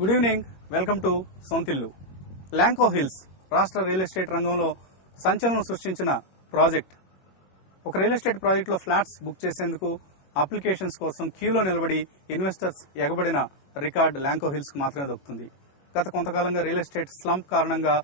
Good evening, welcome to Sontillu. Lanco Hills రాష్ట్ర real estate రంగంలో సంచలనం సృష్టించిన ప్రాజెక్ట్. ఒక రియల్ ఎస్టేట్ ప్రాజెక్ట్ లో ఫ్లాట్స్ బుక్ చేసేందుకు అప్లికేషన్స్ కోసం క్యూలో నిలబడి ఇన్వెస్టర్స్ ఎగబడిన రికార్డ్ ల్యాంకో హిల్స్ కు మాత్రమే దొరుకుతుంది. గత కొంతకాలంగా రియల్ ఎస్టేట్ స్లంప్ కారణంగా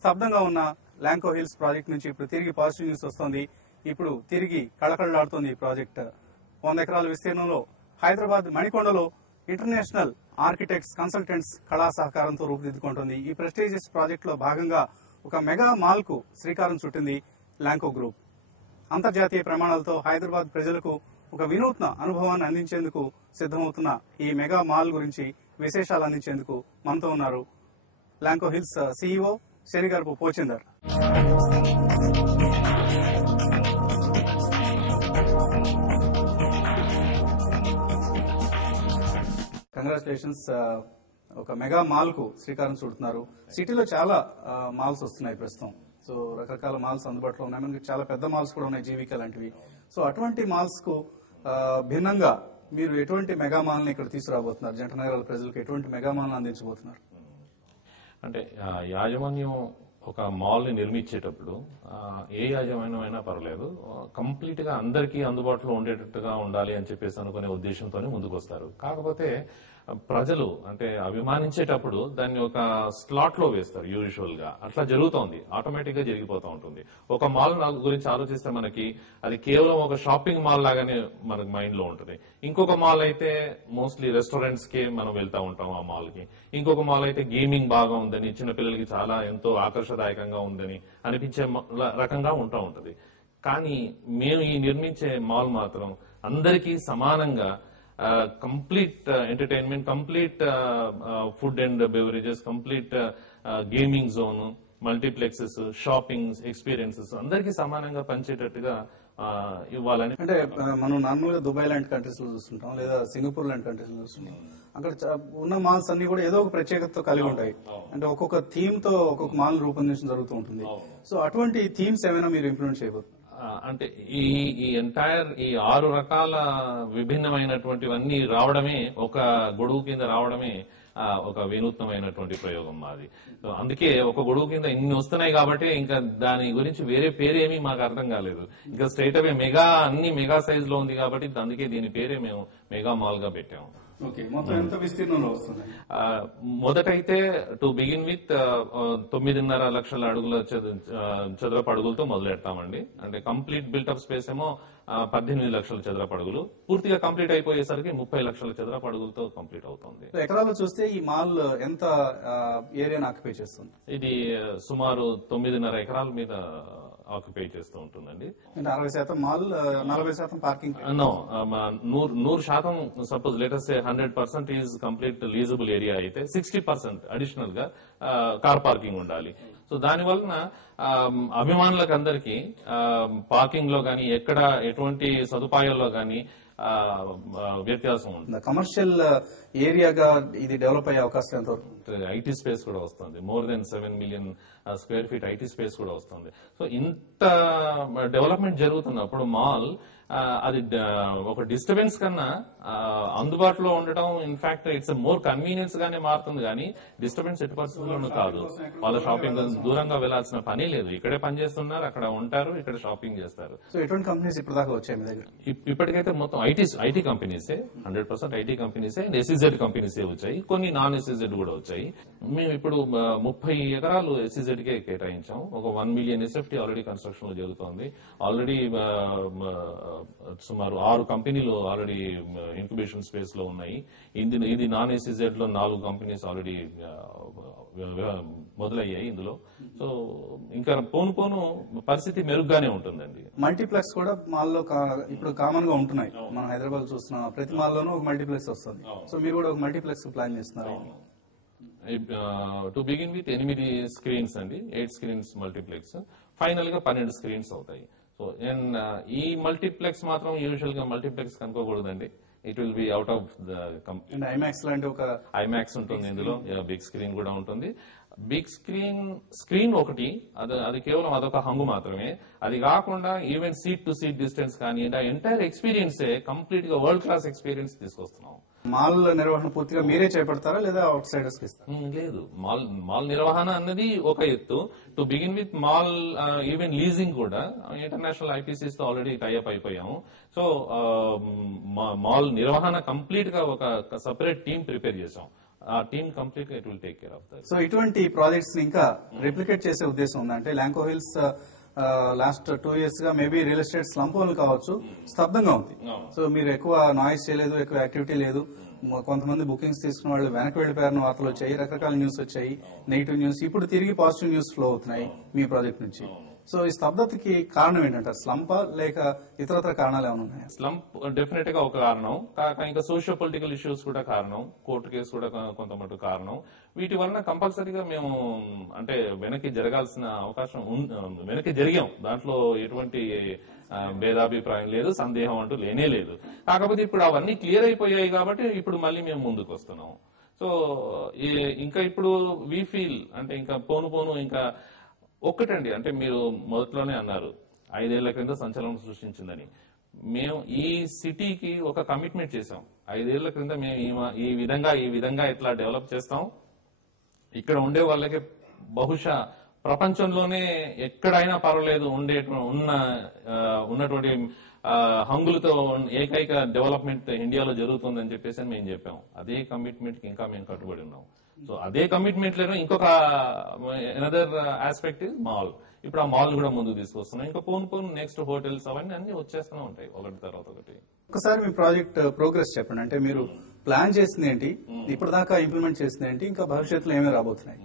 స్తబ్దంగా ఉన్న ల్యాంకో హిల్స్ ప్రాజెక్ట్ నుంచి ఇప్పుడు తిరిగి పాజిటివ్ న్యూస్ వస్తోంది. ఇప్పుడు తిరిగి కళకళలాడుతోంది ఈ ప్రాజెక్ట్. 100 ఎకరాల విస్తీర్ణంలో హైదరాబాద్ మణికొండలో ఇంటర్నేషనల్ ఆర్కిటెక్ట్స్, కన్సల్టెంట్స్ కళా సహకారంతో రూపుదిద్దుకుంటోంది. ఈ ప్రెస్టీజియస్ ప్రాజెక్ట్ లో భాగంగా ఒక మెగా మాల్ కు శ్రీకారం చుట్టింది ల్యాంకో గ్రూప్. అంతర్జాతీయ ప్రమాణాలతో హైదరాబాద్ ప్రజలకు ఒక వినూత్న అనుభవాన్ని అందించేందుకు సిద్దమవుతున్న ఈ మెగా మాల్ గురించి విశేషాలు అందించేందుకు మనతో ఉన్నారు Lanco Hills CEO Shanigarapu Pochinder. Congratulations. ఒక మెగా మాల్ కు శ్రీకారం చుడుతున్నారు. సిటీలో చాలా మాల్స్ వస్తున్నాయి ప్రస్తుతం. సో రకరకాల మాల్స్ అందుబాటులో ఉన్నాయి. మనకి చాలా పెద్ద మాల్స్ కూడా ఉన్నాయి, జీవిక లాంటివి. సో అటువంటి మాల్స్ కు భిన్నంగా మీరు ఎటువంటి మెగా మాల్ ని ఇక్కడ తీసుకురాబోతున్నారు? జంట నగరాల ప్రజలకు ఎటువంటి మెగా మాల్ ని అందించబోతున్నారు? అంటే యాజమాన్యం ఒక మాల్ ని నిర్మించేటప్పుడు ఏ యాజమాన్యం అయినా పర్లేదు, కంప్లీట్ గా అందరికీ అందుబాటులో ఉండేటట్టుగా ఉండాలి అని చెప్పేసి అనుకునే ఉద్దేశంతోనే ముందుకు వస్తారు. కాకపోతే ప్రజలు అంటే అభిమానించేటప్పుడు దాన్ని ఒక స్లాట్ లో వేస్తారు. యూజువల్ గా అట్లా జరుగుతోంది, ఆటోమేటిక్ గా జరిగిపోతూ ఉంటుంది. ఒక మాల్ గురించి ఆలోచిస్తే మనకి అది కేవలం ఒక షాపింగ్ మాల్ లాగానే మనకు మైండ్ లో ఉంటుంది. ఇంకొక మాల్ అయితే మోస్ట్లీ రెస్టారెంట్స్ కే మనం వెళ్తా ఉంటాం ఆ మాల్ కి. ఇంకొక మాల్ అయితే గేమింగ్ బాగా ఉందని, చిన్నపిల్లలకి చాలా ఎంతో ఆకర్షదాయకంగా ఉందని అనిపించే రకంగా ఉంటా ఉంటది. కానీ మేము ఈ నిర్మించే మాల్ మాత్రం అందరికీ సమానంగా complete entertainment, complete food and beverages, complete gaming zone, multiplexes, shopping experiences అందరికీ సమానంగా పనిచేటట్టుగా ఇవ్వాలని. అంటే మనం నార్మల్ గా దుబాయ్ లాంటి కంట్రీస్ లో చూస్తుంటాం, లేదా సింగపూర్ లాంటి కంట్రీస్ లో చూస్తుంటాం. అక్కడ ఉన్న మాల్స్ అన్ని కూడా ఏదో ఒక ప్రత్యేకతతో కలిగి ఉంటాయి. అంటే ఒక్కొక్క థీమ్ తో ఒక్కొక్క మాల్ రూపొందించడం జరుగుతూ ఉంటుంది. సో అటువంటి థీమ్స్ ఏమైనా మీరు ఇంప్లిమెంట్ చేయబోతున్నారు? అంటే ఈ ఎంటైర్ ఈ 6 రకాల విభిన్నమైనటువంటివన్నీ రావడమే, ఒక గొడుగు కింద రావడమే ఒక వినూత్నమైనటువంటి ప్రయోగం మాది. అందుకే ఒక గొడుగు కింద ఇన్ని వస్తున్నాయి కాబట్టి ఇంకా దాని గురించి వేరే పేరేమీ మాకు అర్థం కాలేదు. ఇంకా స్ట్రైట్ అవే మెగా, అన్ని మెగా సైజ్ లో ఉంది కాబట్టి అందుకే దీని పేరే మేము మెగా మాల్ గా పెట్టాము. మొదటైతే టు బిగిన్ విత్ 9.5 లక్షల అడుగుల చదరపు అడుగులతో మొదలెడతామండి. అంటే కంప్లీట్ బిల్టప్ స్పేస్ ఏమో 18 లక్షల చదరపు అడుగులు, పూర్తిగా కంప్లీట్ అయిపోయేసరికి 30 లక్షల చదరపు అడుగులతో కంప్లీట్ అవుతుంది. ఎకరాలు చూస్తే ఈ మాల్ ఎంత ఏరియాను ఆక్యుపై చేస్తుంది? ఇది సుమారు 9.5 ఎకరాల మీద ఆక్యుపై చేస్తూ ఉంటుందండి. 60% mall, 40% parking. 100% suppose letters 100% is complete leasable area అయితే 60% అడిషనల్ గా కార్ పార్కింగ్ ఉండాలి. సో దాని వలన అభిమానులకు అందరికీ పార్కింగ్ లో గానీ, ఎక్కడ ఎటువంటి సదుపాయాల్లో గానీ వ్యత్యాసం ఉంటుంది. కమర్షియల్ ఏరియాగా ఇది డెవలప్ అయ్యే అవకాశం ఎంత? ఐటీ స్పేస్ కూడా వస్తుంది. More than 7 million square feet IT space కూడా వస్తుంది. సో ఇంత డెవలప్మెంట్ జరుగుతున్నప్పుడు మాల్ అది ఒక డిస్టర్బెన్స్ కన్నా అందుబాటులో ఉండటం, ఇన్ఫాక్ట్ ఇట్స్ మోర్ కన్వీనియన్స్ గానే మారుతుంది. కానీ డిస్టర్బెన్స్ ఎట్టి పరిస్థితుల్లోనూ కాదు. వాళ్ళ షాపింగ్ దూరంగా వెళ్లాల్సిన పని లేదు. ఇక్కడే పని చేస్తున్నారు, అక్కడ ఉంటారు, ఇక్కడ షాపింగ్ చేస్తారు. సో ఎటువంటి కంపెనీస్ ఇప్పటిదాకా వచ్చాయి మీ దగ్గర? ఇప్పటికైతే మొత్తం ఐటీ కంపెనీసే, 100% ఐటీ కంపెనీసే, ఎస్ఈజెడ్ కంపెనీసే వచ్చాయి. కొన్ని నాన్ ఎస్ఈజెడ్ కూడా వచ్చాయి. మేము ఇప్పుడు 30 ఎకరాలు ఎస్ఈజెడ్ కే కేటాయించాం. ఒక 1 మిలియన్ ఎస్ఎఫ్టీ ఆల్రెడీ కన్స్ట్రక్షన్ లో జరుగుతోంది. ఆల్రెడీ సుమారు 6 కంపెనీలు ఆల్రెడీ ఇంక్యుబేషన్ స్పేస్ లో ఉన్నాయి. ఇది నాన్ ఎస్ఈజెడ్ లో 4 కంపెనీస్ ఆల్రెడీ మొదలయ్యాయి ఇందులో. సో ఇంకా పోను పరిస్థితి మెరుగ్గానే ఉంటుందండి. మల్టీప్లెక్స్ కూడా మాల్లో ఇప్పుడు కామన్ గా ఉంటున్నాయి. మనం హైదరాబాద్ చూస్తున్నాం, ప్రతి మాల్లోనూ ఒక మల్టీప్లెక్స్ వస్తుంది. సో మీరు కూడా ఒక మల్టీప్లెక్స్ ప్లాన్ చేస్తున్నారు? టు బిగిన్ విత్ 8 స్క్రీన్స్ అండి, 8 స్క్రీన్స్ మల్టీప్లెక్స్, ఫైనల్ గా 12 స్క్రీన్స్ అవుతాయి. సో ఈ మల్టీప్లెక్స్ మాత్రం యూజువల్ గా మల్టీప్లెక్స్ కనుకోకూడదండి. It will be out of the IMAX లాంటి ఒక ఐమాక్స్ ఉంటుంది ఇందులో, బిగ్ స్క్రీన్ కూడా ఉంటుంది. బిగ్ స్క్రీన్ ఒకటి, అది కేవలం అదొక హంగు మాత్రమే. అది కాకుండా even seat to seat distance కానీ ఎంటైర్ ఎక్స్పీరియన్సే కంప్లీట్ గా వరల్డ్ క్లాస్ ఎక్స్పీరియన్స్ తీసుకొస్తున్నాం. మాల్ నిర్వహణ పూర్తిగా మీరే చేపడతారా లేదా అవుట్ సైడర్స్ కి ఇస్తారా? లేదు, మాల్ నిర్వహణ అన్నది ఒక ఎత్తు. To begin with mall even leasing కూడా ఇంటర్నేషనల్ ఐపీసీస్ తో ఆల్రెడీ టైఅప్ అయిపోయాము. సో మాల్ నిర్వహణ కంప్లీట్ గా ఒక సెపరేట్ టీమ్ ప్రిపేర్ చేసాం. ఆ టీమ్ కంప్లీట్ గా it will take care of that. So ఇటువంటి ప్రాజెక్ట్స్ ని ఇంకా రిప్లికేట్ చేసే ఉద్దేశం ఉందా? అంటే ల్యాంకో హిల్స్ లాస్ట్ 2 years గా మేబీ రియల్ ఎస్టేట్ స్లంప్ కావచ్చు, స్తబ్దంగా ఉంది. సో మీరు ఎక్కువ నాయిస్ చేయలేదు, ఎక్కువ యాక్టివిటీ లేదు. కొంతమంది బుకింగ్స్ తీసుకున్న వాళ్ళు వెనక్కి వెళ్లిపోయారన్న వార్తలు వచ్చాయి, రకరకాల న్యూస్ వచ్చాయి, నెగిటివ్ న్యూస్. ఇప్పుడు తిరిగి పాజిటివ్ న్యూస్ ఫ్లో అవుతున్నాయి మీ ప్రాజెక్ట్ నుంచి. సో ఈ స్తబ్దతకి కారణం ఏంటంటారు? స్లంపా లేక ఇతరత్ర కారణాలు ఏమైనా ఉన్నాయా? స్లంప్ డెఫినెట్ గా ఒక కారణం, ఇంకా సోషియో పొలిటికల్ ఇష్యూస్ కూడా కారణం, కోర్టు కేసు కూడా కొంత మటుకు కారణం. వీటి వలన కంపల్సరీగా మేము అంటే వెనక్కి జరగాల్సిన అవకాశం వెనక్కి జరిగాం. దాంట్లో ఎటువంటి భేదాభిప్రాయం లేదు, సందేహం అంటూ లేనే లేదు. కాకపోతే ఇప్పుడు అవన్నీ క్లియర్ అయిపోయాయి కాబట్టి ఇప్పుడు మళ్ళీ మేము ముందుకు వస్తున్నాం. సో ఇంకా ఇప్పుడు వి ఫీల్ అంటే ఇంకా పోను ఇంకా ఒక్కటండి, అంటే మీరు మొదట్లోనే అన్నారు 5 ఏళ్ల క్రింద సంచలనం సృష్టించిందని. మేము ఈ సిటీకి ఒక కమిట్మెంట్ చేసాం. 5 ఏళ్ల క్రింద మేము ఈ విధంగా ఇట్లా డెవలప్ చేస్తాం. ఇక్కడ ఉండే వాళ్ళకి బహుశా ప్రపంచంలోనే ఎక్కడైనా పర్వాలేదు ఉన్నటువంటి హంగులతో ఏకైక డెవలప్మెంట్ ఇండియాలో జరుగుతుందని చెప్పేసి మేము చెప్పాం. అదే కమిట్మెంట్ కి ఇంకా మేము కట్టుబడి ఉన్నాం. సో అదే కమిట్మెంట్ లో ఇంకొక అనదర్ ఆస్పెక్ట్ ఇస్ మాల్. ఇప్పుడు ఆ మాల్ కూడా ముందుకు తీసుకొస్తున్నాం. ఇంకా పోను నెక్స్ట్ హోటల్స్ అవన్నీ అన్ని వచ్చేస్తూనే ఉంటాయి ఒకటి తర్వాత ఒకటి. ఒకసారి మీ ప్రాజెక్ట్ ప్రోగ్రెస్ చెప్పండి. అంటే మీరు ప్లాన్ చేసింది ఏంటి, ఇప్పటిదాకా ఇంప్లిమెంట్ చేసింది ఏంటి, ఇంకా భవిష్యత్తులో ఏమేమి రాబోతున్నాయి?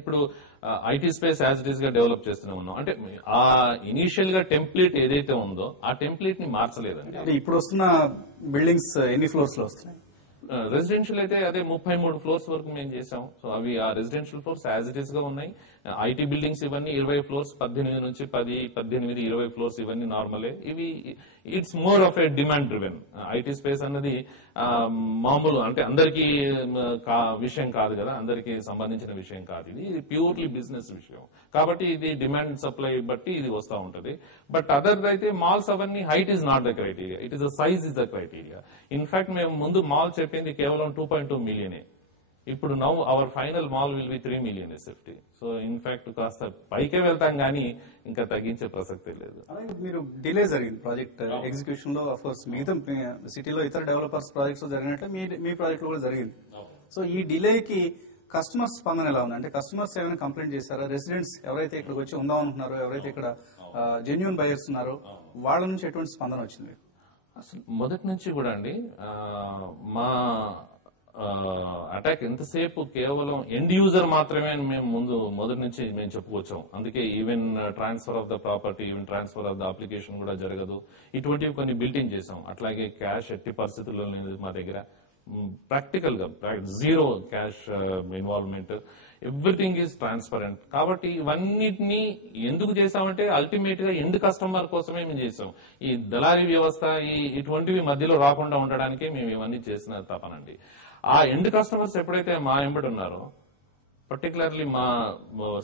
ఇప్పుడు IT space as it is గా డెవలప్ చేస్తూనే ఉన్నాం. అంటే ఆ ఇనీషియల్ గా టెంప్లెట్ ఏదైతే ఉందో ఆ టెంప్లెట్ ని మార్చలేదండి. అంటే ఇప్పుడు వస్తున్న బిల్డింగ్స్ ఎన్ని ఫ్లోర్స్ లో వస్తున్నాయి? రెసిడెన్షియల్ అయితే అదే 33 ఫ్లోర్స్ వరకు మేము చేసాం. సో అవి ఆ residential floors as it is గా ఉన్నాయి. ఐటీ బిల్డింగ్స్ ఇవన్నీ 20 ఫ్లోర్స్, 18 నుంచి 10, 18, 20 ఫ్లోర్స్ ఇవన్నీ నార్మలే. ఇవి it's more of A demand driven. IT space అన్నది మామూలు అంటే అందరికీ విషయం కాదు కదా, అందరికీ సంబంధించిన విషయం కాదు. ఇది ప్యూర్లీ బిజినెస్ విషయం కాబట్టి ఇది డిమాండ్ సప్లై బట్టి ఇది వస్తూ ఉంటది. బట్ అదర్ అయితే మాల్స్ అవన్నీ height is not the criteria, it is the size is the criteria. In fact మేము ముందు మాల్ చెప్పింది కేవలం 2.2 million. ఇప్పుడు now our final mall will be 3 million SFT. So in fact కాస్త పైకే వెళ్తాం కానీ ఇంకా తగ్గించే ప్రసక్తే లేదు. మీరు డిలే జరిగింది ప్రాజెక్ట్ ఎగ్జిక్యూషన్ లో. అఫ్ కోర్స్ మిగతా సిటీలో ఇతర డెవలపర్స్ ప్రాజెక్ట్స్ జరిగినట్టు మీ ప్రాజెక్ట్ లో కూడా జరిగింది. సో ఈ డిలేకి కస్టమర్స్ స్పందన ఎలా ఉంది? అంటే కస్టమర్స్ ఏమైనా కంప్లైంట్ చేశారా? రెసిడెంట్స్ ఎవరైతే ఇక్కడికి వచ్చి ఉందాం అనుకున్నారో, ఎవరైతే ఇక్కడ జెన్యూన్ బయర్స్ ఉన్నారో వాళ్ళ నుంచి ఎటువంటి స్పందన వచ్చింది? అసలు మొదటి నుంచి కూడా అండి మా అటాక్ ఎంతసేపు కేవలం ఎండ్ యూజర్ మాత్రమే మేము మొదటి నుంచి మేము చెప్పుకొచ్చాం. అందుకే even transfer of the property, even transfer of the application కూడా జరగదు. ఇటువంటివి కొన్ని బిల్టింగ్ చేసాం. అట్లాగే క్యాష్ ఎట్టి పరిస్థితుల్లో లేదు మా దగ్గర. ప్రాక్టికల్ గా zero cash involvement, everything is transparent. కాబట్టి ఇవన్నిటినీ ఎందుకు చేసామంటే అల్టిమేట్ గా ఎండ్ కస్టమర్ కోసమే మేము చేసాం. ఈ దళారీ వ్యవస్థ ఇటువంటివి మధ్యలో రాకుండా ఉండడానికి మేము ఇవన్నీ చేసిన తపనండి. ఆ ఎండ్ కస్టమర్స్ ఎప్పుడైతే మా ఎంబడి ఉన్నారో, పర్టికులర్లీ మా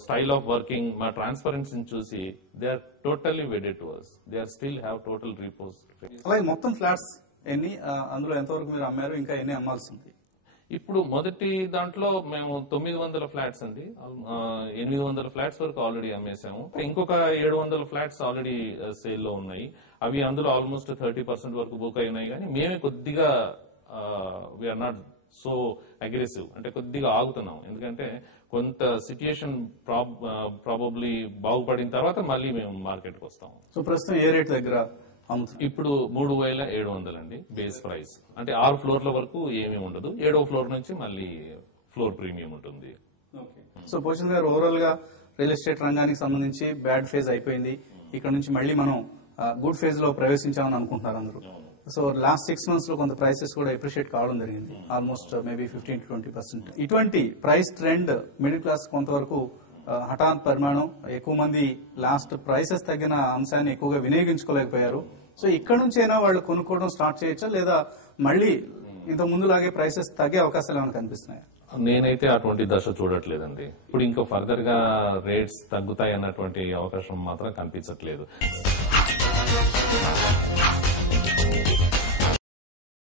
స్టైల్ ఆఫ్ వర్కింగ్, మా ట్రాన్స్పరెన్సీని చూసి they are totally wedded to us. They are still have total repose. అలాగే మొత్తం ఫ్లాట్స్ ఎన్ని, అందులో ఎంతవరకు మీరు అమ్మారు, ఇంకా ఎన్ని అమ్మాల్సి ఉంది? ఇప్పుడు మొదటి దాంట్లో మేము 900 ఫ్లాట్స్ అండి, 800 ఫ్లాట్స్ వరకు ఆల్రెడీ అమ్మేసాము. ఇంకొక 700 ఫ్లాట్స్ ఆల్రెడీ సేల్ లో ఉన్నాయి. అవి అందులో ఆల్మోస్ట్ 30% వరకు బుక్ అయినాయి. కానీ మేమే కొద్దిగా వీఆర్ నాట్ సో అగ్రెసివ్, అంటే కొద్దిగా ఆగుతున్నాం. ఎందుకంటే కొంత సిచ్యుయేషన్ ప్రాబబ్లీ బాగుపడిన తర్వాత మళ్ళీ మేము మార్కెట్కి వస్తాం. సో ప్రస్తుతం ఏ రేట్ దగ్గర? ఇప్పుడు 3700 అండి బేస్ ప్రైస్. అంటే 6 ఫ్లోర్ల వరకు ఏమీ ఉండదు. 7వ ఫ్లోర్ నుంచి మళ్ళీ ఫ్లోర్ ప్రీమియం ఉంటుంది. సో పోషన్ గారు, ఓవరాల్ గా రియల్ ఎస్టేట్ రంగానికి సంబంధించి బ్యాడ్ ఫేజ్ అయిపోయింది. ఇక్కడ నుంచి మళ్ళీ మనం గుడ్ ఫేజ్ లో ప్రవేశించామని అనుకుంటున్నారు అందరూ. సో లాస్ట్ 6 months లో కొంత ప్రైసెస్ కూడా అప్రిషియేట్ కావడం జరిగింది, ఆల్మోస్ట్ మేబీ 15 to 20%. ఇటువంటి ప్రైస్ ట్రెండ్ మిడిల్ క్లాస్ కొంతవరకు హఠాత్ పరిమాణం. ఎక్కువ మంది లాస్ట్ ప్రైసెస్ తగ్గిన అంశాన్ని ఎక్కువగా వినియోగించుకోలేకపోయారు. సో ఇక్కడ నుంచైనా వాళ్ళు కొనుక్కోవడం స్టార్ట్ చేయొచ్చా, లేదా మళ్ళీ ఇంత ముందులాగే ప్రైసెస్ తగ్గే అవకాశాలు ఏమైనా కనిపిస్తున్నాయా? నేనైతే అటువంటి దశ చూడట్లేదండి. ఇప్పుడు ఇంకా ఫర్దర్ గా రేట్స్ తగ్గుతాయి అన్నటువంటి అవకాశం మాత్రం కనిపించట్లేదు.